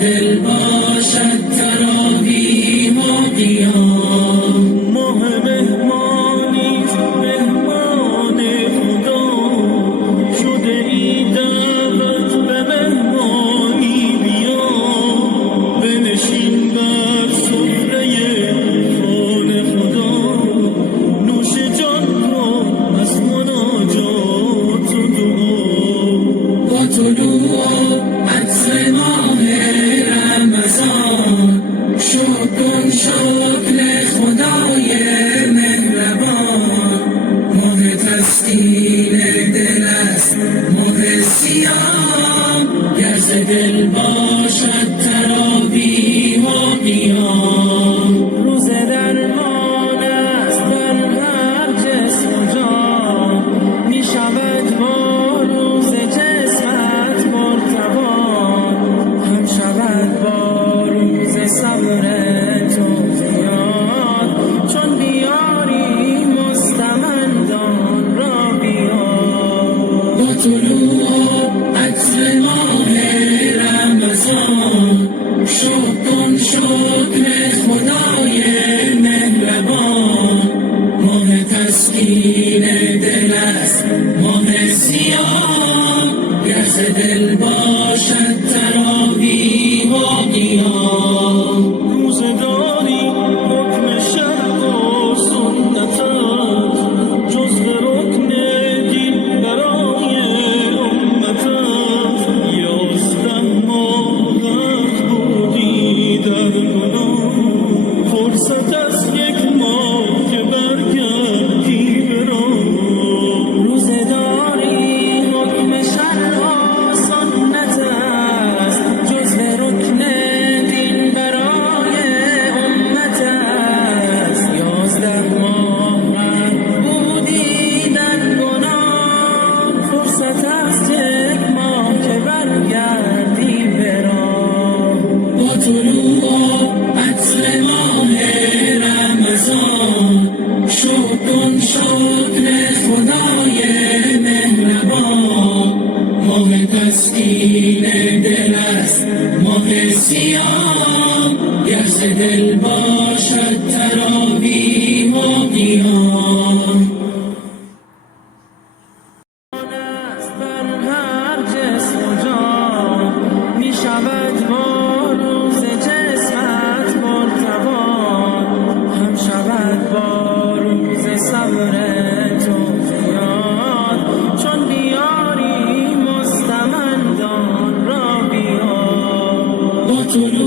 دل باشد تراویح و قیام. ماه مهمانیست مهمان خدا، شده ای دعوت به مهمانی بیا. بنشین بر سفره خوان خدا، نوش جان کن از مناجات و دعا. با طلوع عطر ماه رمضان شکر کن شکر خدای مهربان. ماه تسکین دل است ماه صیام، گر ز دل باشد تراویح و قیام. روزه درمان است بر هر جسم و جان، می شود با روز جسمت مرتبان. هم شود با روز صبر تو زیاد، چون بیاری مستمندان را بیار. با طلوع عطر ماه رمضان شکر کن شکر خدای مهربان. ماه تسکین دل است ماه صیام، گر ز دل باشد تراویح و قیام. روزگاری حکم شرع و سنتت، جزو رکن دین برای امتت. 11 ماه غرق بودی در گناه، فرصت از 1 ماه که برگردی به راه. روزه داری حکم شرع و سنت است، جزو رکن دین برای امت است. 11 ماه غرق بودی در گناه، فرصت از 1 ماه که برگردی به راه. با طلوع عطر ماه رمضان شکر کن شکر خدای مهربان. ماه تسکین دل است ماه صیام، گر ز دل باشد تراویح و قیام. است بر هر جسم و جان، می شود با روز جسمت مرتبان. هم شود با روز صبر تو زیاد، چون بیاری مستمندان را بیار. با طلوع